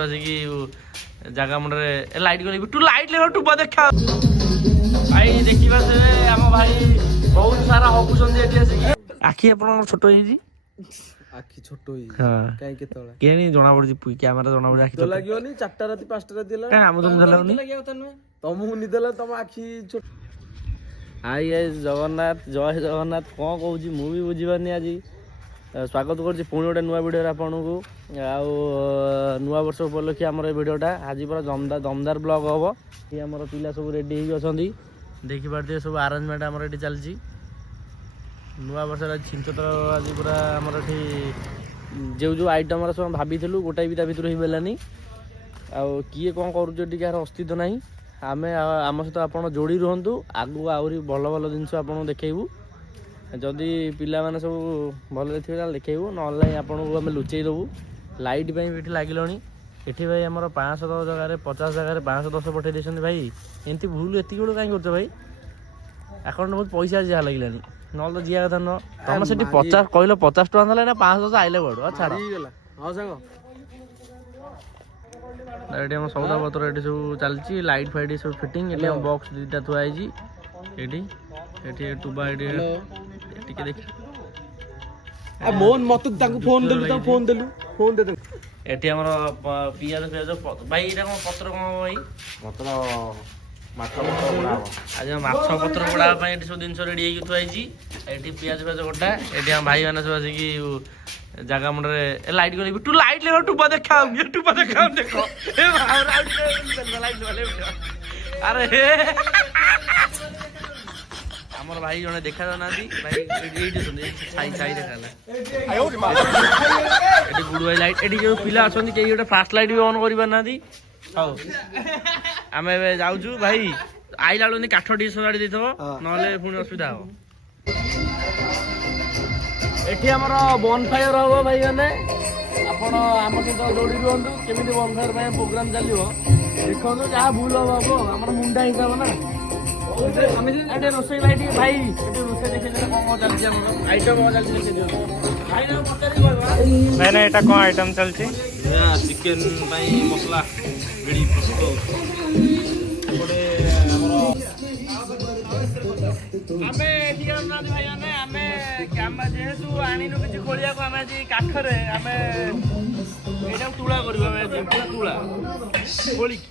ସବୁ ଆସିକି ଜାଗା ମୁଣ୍ଡରେ ଲାଇଟ୍ ଗଲି ତୁ ଲାଇଟ୍ ଲେ ଟୁବା ଦେଖା ଭାଇ ଦେଖିବା ସେ ଆମ ଭାଇ ବହୁତ ସାରା ହବୁଛନ୍ତି ଏଠି ଆସିକି ଆଖି ଆପଣଙ୍କର ଛୋଟ ହେଇଛି ଆଖି ଛୋଟ ହେଇଛି କାଇଁ କେତେବେଳେ କେନି ଜଣା ପଡୁଛି କ୍ୟାମେରା ଜଣା ପଡୁଛି ଆଖି ଲାଗିବନି 4ଟା ରାତି 5ଟା ରାତି ହେଲା କାଇଁ ଆମକୁ ନିଦ ଲାଗୁନି ତମକୁ ନିଦ ହେଲା ତମ ଆଖି ଛୋଟ ହାଇ ଜଗନ୍ନାଥ ଜୟ ଜଗନ୍ନାଥ କଣ କହୁଛି ମୁଁ ବି ବୁଝିପାରୁନି ଆଜି ସ୍ୱାଗତ କରୁଛି ପୁଣି ଗୋଟେ ନୂଆ ଭିଡ଼ିଓରେ ଆପଣଙ୍କୁ ଆଉ ନୂଆ ବର୍ଷ ଉପଲକ୍ଷେ ଆମର ଏ ଭିଡ଼ିଓଟା ଆଜି ପୁରା ଦମଦାର ବ୍ଲଗ ହେବ ଏଠି ଆମର ପିଲା ସବୁ ରେଡ଼ି ହେଇକି ଅଛନ୍ତି ଦେଖିପାରୁଥିବେ ସବୁ ଆରେଞ୍ଜମେଣ୍ଟ ଆମର ଏଠି ଚାଲିଛି ନୂଆ ବର୍ଷରେ ଛିଞ୍ଚତ୍ର ଆଜି ପୁରା ଆମର ଏଠି ଯେଉଁ ଆଇଟମ୍ ସବୁ ଭାବିଥିଲୁ ଗୋଟାଏ ବି ତା ଭିତରୁ ହେଇପାରିଲାନି ଆଉ କିଏ କ'ଣ କରୁଛି ଏଠି କାହାର ଅସ୍ତିତ୍ୱ ନାହିଁ ଆମେ ଆମ ସହିତ ଆପଣ ଯୋଡ଼ି ରୁହନ୍ତୁ ଆଗକୁ ଆହୁରି ଭଲ ଭଲ ଜିନିଷ ଆପଣଙ୍କୁ ଦେଖେଇବୁ ଯଦି ପିଲାମାନେ ସବୁ ଭଲରେ ଥିବେ ତାହେଲେ ଦେଖେଇବୁ ନହେଲେ ନାହିଁ ଆପଣଙ୍କୁ ଆମେ ଲୁଚେଇ ଦେବୁ ଲାଇଟ୍ ପାଇଁ ଏଠି ଲାଗିଲଣି ଏଠି ଭାଇ ଆମର 510 ଜାଗାରେ 50 ଜାଗାରେ 510 ପଠେଇ ଦେଇଛନ୍ତି ଭାଇ ଏମିତି ଭୁଲ ଏତିକି ବେଳୁ କାହିଁ କରୁଛ ଭାଇ ଆକାଉଣ୍ଟ ବହୁତ ପଇସା ଯାହା ଲାଗିଲାନି ନହେଲେ ତ ଯିବା କଥା ନୁହଁ ତମେ ସେଠି 50 କହିଲ 50 ଟଙ୍କା ଦେଲେ ନା 510 ଆଇଲେ ବଡ଼ ଛାଡ଼ ହଁ ସାଙ୍ଗ ଏଠି ଆମ ସଉଦା ପତ୍ର ଏଠି ସବୁ ଚାଲିଛି ଲାଇଟ୍ ଫାଇଟ୍ ସବୁ ଫିଟିଂ ଏଠି ଆମ ବକ୍ସ ଦୁଇଟା ଥୁଆ ହେଇଛି ଏଠି ଏଠି ଟୁବା ଏଠି ଟିକେ ଦେଖ ମତେ ତାଙ୍କୁ ଫୋନ ଦେଲୁ ଏଠି ଆମର ପିଆଜ ଭାଇ ଏଇଟା କ'ଣ ପତ୍ର କ'ଣ ଭାଇ ପତ୍ର ମାଛ ପତ୍ର ପୋଡ଼ା ହବ ଆଜି ମାଛ ପତ୍ର ପୋଡ଼ା ପାଇଁ ଏଠି ସବୁ ଜିନିଷ ରେଡ଼ି ହେଇକି ଥୁଆ ହେଇଛି ଏଠି ପିଆଜ କଟା ଏଠି ଆମ ଭାଇମାନେ ସବୁ ଆସିକି ଜାଗା ମୁଣ୍ଡରେ ଲାଇଟ୍ ଗଲି ତୁ ଲାଇଟ୍ ଲେ ଟୁବା ଦେଖାଉନି ଦେଖ ଆରେ ଆମର ଭାଇ ଜଣେ ଦେଖା ଯାଉନାହାନ୍ତି ଭାଇ ଏଇଠି ଅଛନ୍ତି ଛାଇ ଦେଖା ହେଲା ଏଠି ଗୁଡୁ ଭାଇ ଲାଇଟ୍ ଏଠି ଯୋଉ ପିଲା ଅଛନ୍ତି କେହି ଗୋଟେ ଫ୍ଲାସ୍ ଲାଇଟ୍ ବି ଅନ୍ କରିପାରୁନାହାନ୍ତି ହଉ ଆମେ ଏବେ ଯାଉଛୁ ଭାଇ ଆଇଲା ବେଳୁ କାଠ ଟିକେ ସଜାଡ଼ି ଦେଇଥିବ ନହେଲେ ପୁଣି ଅସୁବିଧା ହବ ଏଠି ଆମର ବନ୍ ଫାୟାର ହବ ଭାଇ ମାନେ ଆପଣ ଆମ ସହିତ ଯୋଡ଼ି ରୁହନ୍ତୁ କେମିତି ବନ୍ ଫାୟାର ପାଇଁ ପ୍ରୋଗ୍ରାମ ଚାଲିବ ଦେଖନ୍ତୁ ଯାହା ଭୁଲ ହବ ଆମର ମୁଣ୍ଡା ହିସାବ ନା ଆମେ ଏଠି ରୋଷେଇ ଭାଇ ଟିକେ ଭାଇ ଏଠି ରୋଷେଇ ଦେଖେଇ କ'ଣ ଚାଲିଛି ଆମର ଆଇଟମ୍ କ'ଣ ଚାଲିଛି ଦେଖେଇ ଦିଅନ୍ତୁ ଭାଇ ନାଇଁ ନାଇଁ ଏଇଟା କ'ଣ ଆଇଟମ୍ ଚାଲିଛି ଚିକେନ ପାଇଁ ମସଲା ରେଡ଼ି ପ୍ରସ୍ତୁତ ଏପଟେ ଆମେ ଏଠି ଆଣୁନାହାନ୍ତି ଭାଇ ଆମେ ଯେହେତୁ ଆଣିନୁ କିଛି ଖୋଳିବାକୁ ଆମେ ଆଜି କାଠରେ ଆମେ ଏଇଟାକୁ ତୁଳା କରିବୁ ଆମେ ଆଜି ପୁରା ତୁଳା ଖୋଳିକି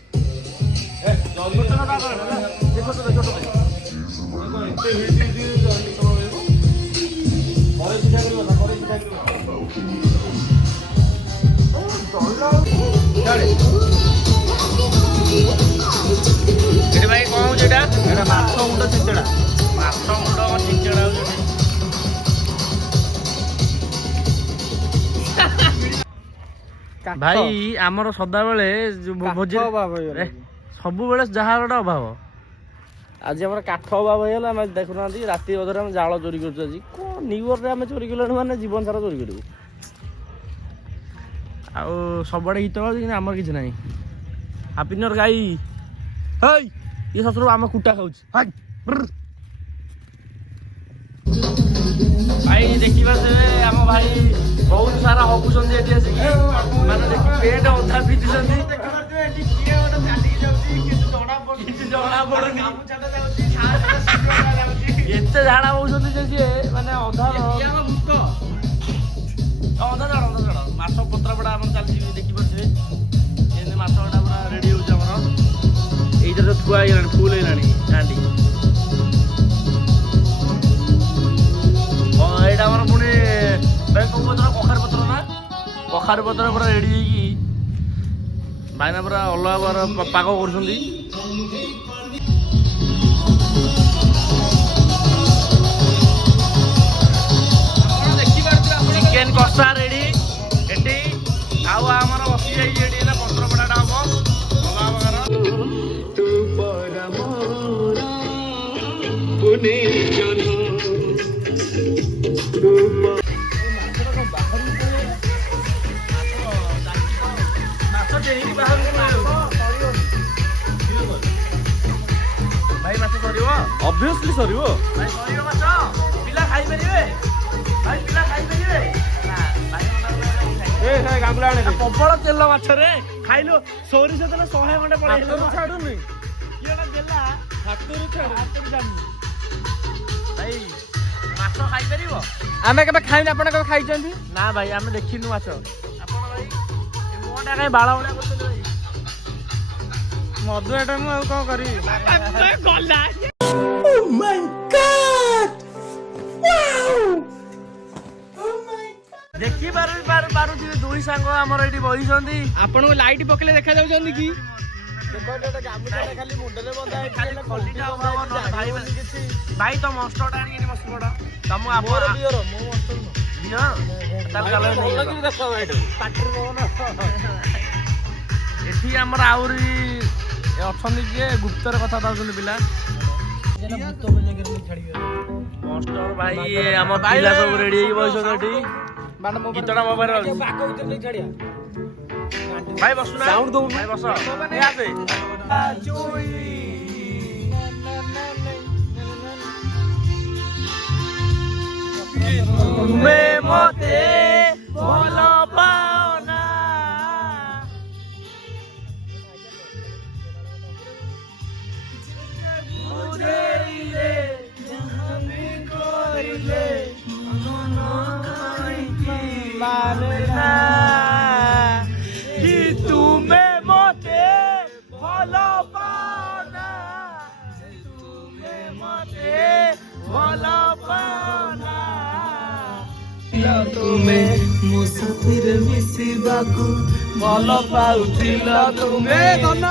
ଭାଇ କ'ଣ ହଉଛି ଏଇଟା ମାଛ ମୁଣ୍ଡ ଛିଞ୍ଚଡ଼ା ଛିଞ୍ଚଡ଼ା ହଉଛି ଭାଇ ଆମର ସଦାବେଳେ ଭୋଜି ସବୁବେଳେ ଯାହା ଗୋଟେ ଅଭାବ ଆଜି ଆମର କାଠ ଅଭାବ ହେଇଗଲା ଆମେ ଦେଖୁନାହାନ୍ତି ରାତି ଅଧରେ ଆମେ ଜାଳ ଚୋରି କରୁଛୁ ଆଜି କ'ଣ ନ୍ୟୁ ଇୟର୍ରେ ଆମେ ଚୋରି କଲୁଣି ମାନେ ଜୀବନ ସାରା ଚୋରି କରିବୁ ଆଉ ସବୁଆଡ଼େ ଗୀତ ଗାଉଛି କିନ୍ତୁ ଆମର କିଛି ନାହିଁ ହାପି ନ୍ୟୁ ଇୟର୍ ଗାଈ ହେଇ ଇଏ ଶଶୁର ଆମ କୁଟା ଖାଉଛି ଭାଇ ଦେଖିବା ସେ ଆମ ଭାଇ ବହୁତ ସାରା ହବୁଛନ୍ତି ଏଠି ଆସିକି ମାନେ ଦେଖି ପେଟ ଅଧା ପିଟିଛନ୍ତି ଜଣା ପଡୁନି ଏତେ ଝାଡା ହଉଛନ୍ତି ଯେ ସିଏ ମାନେ ଅଧା ଛାଡ ମାଛ ପତ୍ର ପଡା ଆମର ଚାଲିଛି ଦେଖିପାରୁଥିବେ ଯେମିତି ମାଛ ପଟା ପୁରା ରେଡି ହଉଛି ଆମର ଏଇଥିରେ ଥୁଆ ହେଇଗଲାଣି ଫୁଲ ହେଇଗଲାଣି ହାଣ୍ଡି ଏଇଟା ଆମର ପୁଣି ଭାଇ କୋଉ ପତ୍ର କଖାରୁ ପତ୍ର ପୁରା ରେଡି ହେଇକି ଭାଇନା ପୁରା ଅଲଗା ପାଗ କରୁଛନ୍ତି ଚିକେନ କଷା ରେଡି ଏଠି ଆଉ ଆମର ବସି ଯାଇଛି ଏଠି ହେଲା ପତ୍ର ପୋଡାଟା ହବ ଭାଇ ମାଛ ସରିବ ଅବଭିୟସଲି ସରିବ ଭାଇ ସରିବ ମାଛ ପିଲା ଖାଇପାରିବେ ଭାଇ ପିଲା ଖାଇପାରିବେ ଗାଙ୍ଗୁଲା ଆଣେ ପ୍ରବଳ ତେଲ ମାଛରେ ଖାଇଲୁ ସୋରିଷ ତେଲ 100 ଖଣ୍ଡେ ପଳେଇଲା ଛାଡୁନି କିଏଟା ଦେଲା ହାତରୁ ଛାଡୁ ହାତରୁ ଜାଣିନି ଭାଇ ମାଛ ଖାଇପାରିବ ଆମେ କେବେ ଖାଇନି ଆପଣ କେବେ ଖାଇଛନ୍ତି ନା ଭାଇ ଆମେ ଦେଖିନୁ ମାଛ ଆପଣ ଭାଇ ମୁହଁଟା କାଇଁ ବାଳ ଭଳିଆ କରୁଛନ୍ତି ଭାଇ ମଧୁ ଏଟା ମୁଁ ଆଉ କଣ କରିବି ଗଲା ଦେଖି ପାରୁଥିବେ ଦୁଇ ସାଙ୍ଗ ଆମର ଏଠି ବହିଛନ୍ତି ଆପଣଙ୍କୁ ଲାଇଟ୍ ପକେଇଲେ ଦେଖା ଯାଉଛନ୍ତି କି ଭାଇ ତ ମଷ୍ଟଟା ଆଣିକି ମସ୍ତ ବଡ ତମ ଏଠି ଆମର ଆହୁରି ଅଛନ୍ତି କିଏ ଗୁପ୍ତରେ କଥା ପାଉଛନ୍ତି ପିଲା ମଷ୍ଟର ଭାଇ ଆମ ପିଲା ସବୁ ରେଡି ହେଇକି ବସିଛନ୍ତି ଏଠି ଗୀତଟା ମୋ ପାଖରେ ଅଛି ଭାଇ ବସୁନା ଭାଇ ବସ ତୁମେ ମତେ ଭଲ ପାଅନା कि तुम्हें मते भलो पाना तुम्हें मते भलो पाना तुमे मो साथीर मिसिबाकू भलो पाउथिला तुमे धन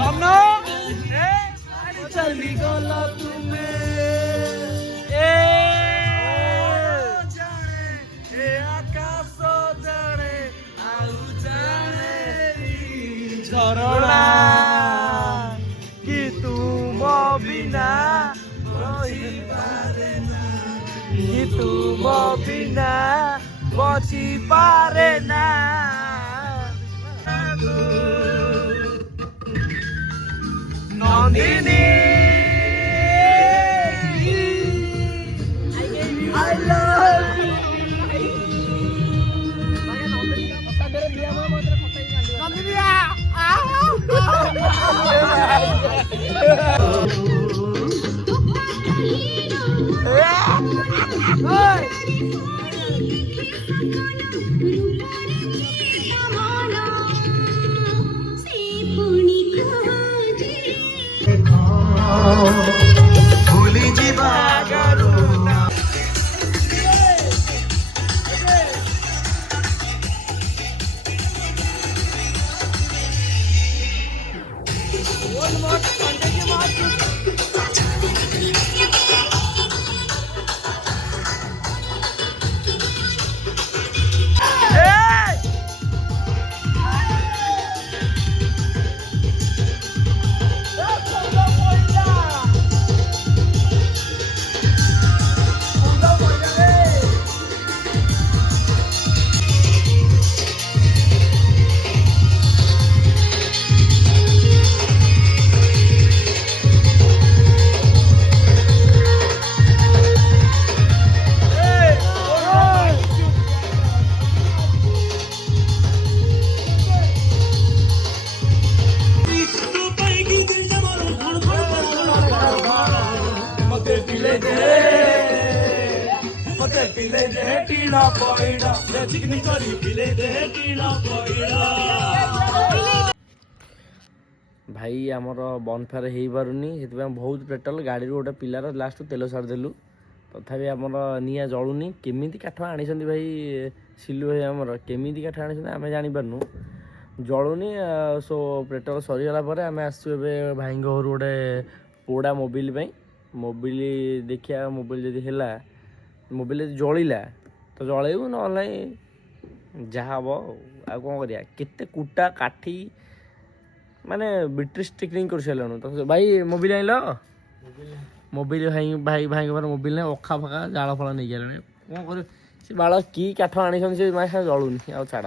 धन चली गला तुमे झरणा कि तुम बिना रही पारे ना कि तुम बिना बची पारे ना नंदिनी I love you भूली जीवा भाई आमर बनफायर हो पारुनी से बहुत पेट्रोल गाड़ी गोटे पिलार लास्ट तेल सारिदेलु तथापि आमर निआ जलुनी केमी काठ आनी भाई सिलु भाई आमर केमी काठ आनी आम जापारनु जलुनी सो पेट्रोल सरीगला आम आसु भाई घर गोटे पोड़ा मोबिल मोबिल देखिया मोबिल जदि है मोबिल जलिला तो जलैबु ना जहाँ हम आ कौन करिया केते कुटा काठी माने ब्रिटिश टेक्निक कर सारे तो भाई मोबिल आइल मोबिल भाई भाई भाई मोबिल ना अखा फका जाल फल नहीं गले कौन कर बाल कि काठ आनी से जलुनी आ छाड़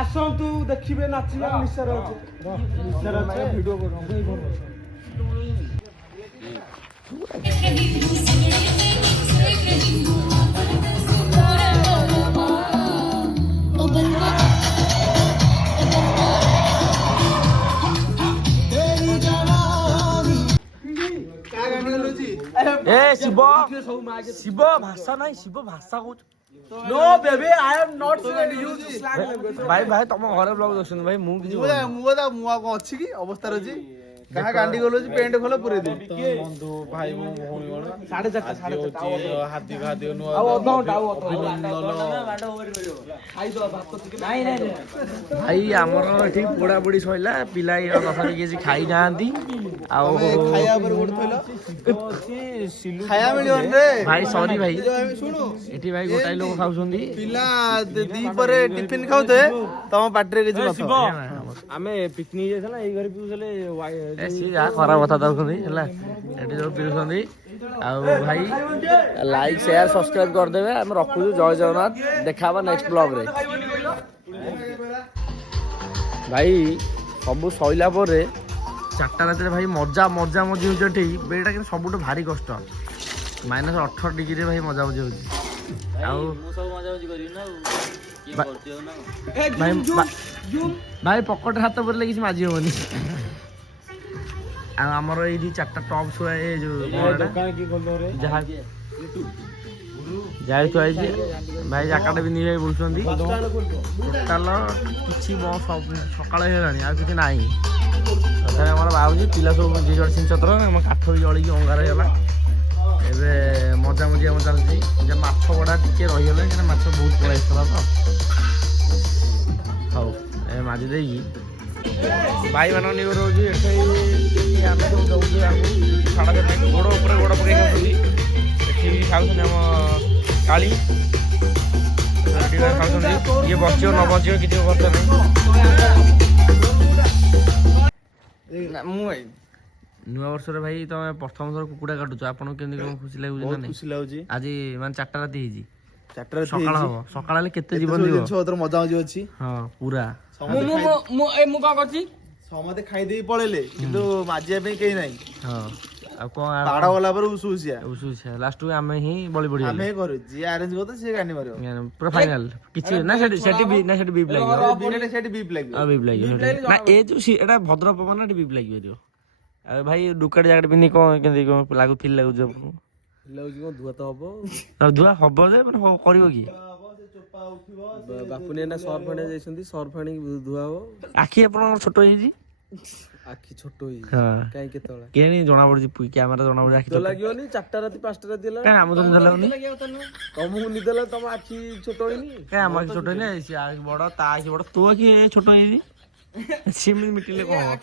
ଆସନ୍ତୁ ଦେଖିବେ ନାଚିବା ନିଶାର ଅଛି ଭିଡିଓ କର ଏ ଶିବ ଶିବ ଭାଷା ନାହିଁ ଶିବ ଭାଷା କହୁଛୁ no baby I am not use slang language ଭାଇ ଭାଇ ତମ ଘରେ ବ୍ଲଗ ଦେଖୁଛନ୍ତି ଭାଇ ମୁଁ କିଛି କହୁନି। ମୁଁ ଆଉ କଣ ଅଛି କି ଅବସ୍ଥାରେ ଅଛି କାହା ଗାଣ୍ଡି ଗଲୁଛି ପେଣ୍ଟ ଖୋଲ ପୁରେଇ ଦେ ବନ୍ଧୁ ଭାଇ ମୋ ଭଉଣୀ କଣ 4:30 ହାତୀ ଭାଦି ନୂଆ ଆଉ ଅଧଘଣ୍ଟା ଆଉ ଭାଇ ଆମର ଏଠି ପୋଡ଼ା ପୋଡ଼ି ସଇଲା ପିଲା ତଥାପି କିଛି ଖାଇନାହାନ୍ତି ଆଉ ଖାଇବା ଉପରେ ଗୋଟେ ଥଇଲ ଖାଇବା ମିଳିବନି ରେ ଭାଇ ସରି ଭାଇ ଶୁଣୁ ଏଠି ଭାଇ ଗୋଟାଏ ଲୋକ ଖାଉଛନ୍ତି ପିଲା ଦି ପରେ ଟିଫିନ ଖାଉଥିବେ ତମ ପାଟିରେ କିଛି ନଥିବ ଆମେ ପିକନିକ ଯାଇଥିଲା ଏଇ ଘରେ ପିଉଥିଲେ ସିଏ ଯାହା ଖରାପ କଥା ଦଉଛନ୍ତି ହେଲା ଏଠି ଯୋଉ ପିଉଛନ୍ତି ଆଉ ଭାଇ ଲାଇକ୍ ସେୟାର ସବସ୍କ୍ରାଇବ କରିଦେବେ ଆମେ ରଖୁଛୁ ଜୟ ଜଗନ୍ନାଥ ଦେଖା ହବା ନେକ୍ସଟ ବ୍ଲଗରେ ଭାଇ ସବୁ ସଇଲା ପରେ 4ଟା ରାତିରେ ଭାଇ ମଜା ମଜା ମଜି ହଉଛି ଏଠି ଏଇଟା କିନ୍ତୁ ସବୁଠୁ ଭାରି କଷ୍ଟ -18 ଡିଗ୍ରୀରେ ଭାଇ ମଜା ମଜି ହଉଛି ଆଉ ଭାଇ ପକେଟ ହାତ ପଡ଼ିଲେ କିଛି ମାଜି ହବନି ଆଉ ଆମର ଏଇଠି 4ଟା ଟପ୍ ଛୁଆ ଏ ଯୋଉ ଯାହା ଥୁଆ ହେଇଛି ଭାଇ ଜାକାଟା ବି ନେଇ ବୁଲୁଛନ୍ତି ଟୋଟାଲ କିଛି ସକାଳ ହେଇଗଲାଣି ଆଉ କିଛି ନାହିଁ ତଥାପି ଆମର ବାହାରୁଛି ପିଲା ସବୁ ଯିଏ ଛିନ୍ ଛତ୍ର ଆମ କାଠ ବି ଜଳିକି ଅଙ୍ଗାର ହେଇଗଲା ଏବେ ମଜାମଜି ଆମର ଚାଲିଛି ଯେ ମାଛ ବଡ଼ା ଟିକେ ରହିଗଲା କାହିଁକିନା ମାଛ ବହୁତ ପଳେଇ ଆସିଥିଲା ତ ହଉ ଏ ମାଜି ଦେଇକି ଭାଇମାନଙ୍କ ନିୟର ହେଉଛି ଏଠି ଆମେ ସବୁ ଯାଉଛୁ ଆଗକୁ ଛାଡ଼ ନାହିଁ ଗୋଡ଼ ଉପରେ ଗୋଡ଼ ପକେଇ ଖାଉଛନ୍ତି ଏଠି ବି ଖାଉଛନ୍ତି ଆମ କାଳି ଏଠି ଖାଉଛନ୍ତି ଇଏ ବଞ୍ଚିବ ନ ବଞ୍ଚିବ କିଛି କଥା ନାହିଁ ମୁଁ ଭାଇ ନୂଆ ବର୍ଷରେ ଭାଇ ତମେ ପ୍ରଥମ ଥର କୁକୁଡ଼ା କାଟୁଛ ଆପଣଙ୍କୁ କେମିତି କ'ଣ ଖୁସି ଲାଗୁଛି ନା ନାହିଁ? ଖୁସି ଲାଗୁଛି ଆଜି ମାନେ 4ଟା ରାତି ହେଇଛି 4ଟା ରାତି ସକାଳ ହବ ସକାଳ ହେଲେ କେତେ ଜୀବନ ଯିବ ମଜା ମଜି ଅଛି ହଁ ପୁରା ମୁଁ କଣ କରୁଛି ସମସ୍ତେ ଖାଇଦେଇକି ପଳେଇଲେ କିନ୍ତୁ ମାଜିବା ପାଇଁ କେହି ନାହିଁ ହଁ ଆଉ କ'ଣ ପାହାଡ଼ ଗଲା ପରେ ଉସୁସିଆ ଲାଷ୍ଟକୁ ଆମେ ହିଁ ବଳି ପଡ଼ିଗଲେ ଆମେ କରୁ ଯିଏ ଆରେଞ୍ଜ କରିବ ସିଏ ଗାଣ୍ଡି ମାରିବ ପୁରା ଫାଇନାଲ କିଛି ନା ସେଠି ବିପ୍ ଲାଗିବ ସେଠି ବିପ୍ ଲାଗିବ ଆଉ ବିପ୍ ଲାଗିବ ନା ଏ ଯୋଉ ଏଟା ଭଦ୍ର ପବନ ଏଠି ବିପ୍ ଲାଗିବ ଆଉ ଭାଇ ଦୁକାଟେ ଜାଗାଟେ ପିନ୍ଧି କ'ଣ କେମିତି କ'ଣ ଫିଲ୍ ଲାଗୁଛି ଆପଣଙ୍କୁ ଧୁଆ ତ ହବ ଧୁଆ ହବ ଯେ ମାନେ କରିବ କି ବାପୁନି ଏଇନା ସର୍ଫ ଆଣିଆ ଯାଇଛନ୍ତି ସର୍ଫ ଆଣିକି ଧୁଆ ହବ ଆଖି ଆପଣଙ୍କର ଛୋଟ ହେଇଛି ଆଖି ଛୋଟ ହେଇଛି ହଁ କାହିଁ କେତେବେଳେ କେଜାଣି ଜଣା ପଡୁଛି କ୍ୟାମେରା ଜଣା ପଡୁଛି ଆଖି ନିଦ ଲାଗିବନି 4ଟା ରାତି 5ଟା ରାତି ହେଲା କାଇଁ ଆମକୁ ତ ନିଦ ଲାଗୁନି ତମକୁ ନିଦ ଲାଗେ ତମ ଆଖି ଛୋଟ ହେଇନି କାଇଁ ଆମ ଆଖି ଛୋଟ ହେଇନି ସିଏ ଆଖି ବଡ ତା ଆଖି ବଡ ତୋ ଆଖି ଛୋଟ ହେଇଛି ସେମିତି ମିଟିଲେ କଣ ହବ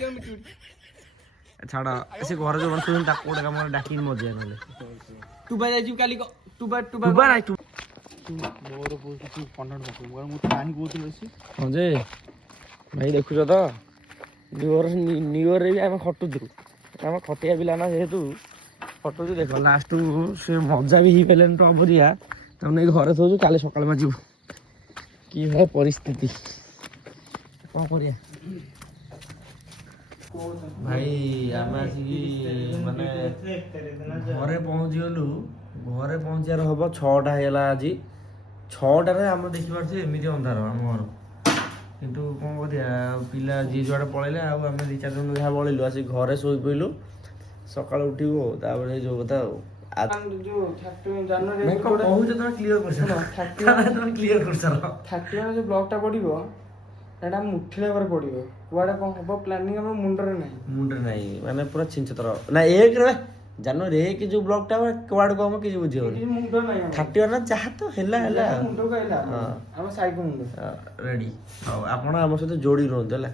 ଛାଡ ସେ ଘରେ ଯୋଉ ଶୋଇଛନ୍ତି ତାକୁ ଗୋଟେ କାମ ଡାକିନି ମଜା ନହେଲେ ଟୁବା ଯାଇଛୁ କାଲି ଟୁବା ନାଇଁ ତୁ ମୋର ବହୁତ କିଛି କଣ୍ଟେଣ୍ଟ ପକେଇବୁ ମୁଁ ନାହିଁ କହୁଥିଲି ବେଶୀ ହଁ ଯେ ଭାଇ ଦେଖୁଛ ତ ନ୍ୟୁୟରରେ ବି ଆମେ ଖଟୁଛୁ ଆମେ ଖଟିଆ ପିଲା ନା ଯେହେତୁ ଖଟୁଛୁ ଦେଖ ଲାଷ୍ଟକୁ ସେ ମଜା ବି ହେଇପାରିଲାନି ତ ଅବରିଆ ତାକୁ ନେଇକି ଘରେ ଥଉଛୁ କାଲି ସକାଳେ ମାଜିବୁ କି ଭାଇ ପରିସ୍ଥିତି କ'ଣ କରିବା ଭାଇ ଆମେ ଆସିକି ମାନେ ଘରେ ପହଞ୍ଚିଗଲୁ ଘରେ ପହଞ୍ଚିବାର ହବ 6ଟା ହେଇଗଲା ଆଜି 6ଟାରେ ଆମେ ଦେଖିପାରୁଛୁ ଏମିତି ଅନ୍ଧାର ଆମ ଘର କିନ୍ତୁ କ'ଣ କରିବା ପିଲା ଯିଏ ଯୁଆଡ଼େ ପଳେଇଲେ ଆଉ ଆମେ 2-4 ଜଣ ଯାହା ବଳିଲୁ ଆସିକି ଘରେ ଶୋଇ ପଇଲୁ ସକାଳୁ ଉଠିବୁ ଆଉ ତାପରେ ଯୋଉ କଥା ଆଉ ଯୋଉ 31 ଜାନୁଆରୀ କହୁଛ ତମେ କ୍ଲିୟର କରିସାର 31 ଯୋଉ ବ୍ଲଗଟା ପଡିବ ଏଟା ମୁଠିଲା ପରେ ପଡିବ କୁଆଡେ କ'ଣ ହବ ପ୍ଲାନିଂ ଆମ ମୁଣ୍ଡରେ ନାହିଁ ମାନେ ପୁରା ଛିଞ୍ଚତର ନା 1ରେ ଜାନୁଆରୀ 1 ଯୋଉ ବ୍ଲଗଟା କୁଆଡେ କ'ଣ କିଛି ବୁଝିବନି ମୁଣ୍ଡ ନାହିଁ 31 ଯାହା ତ ହେଲା ମୁଣ୍ଡକୁ ଆଇଲା ଆମ ସାଇକୁ ମୁଣ୍ଡ ରେଡି ହଉ ଆପଣ ଆମ ସହିତ ଯୋଡ଼ି ରୁହନ୍ତୁ ହେଲା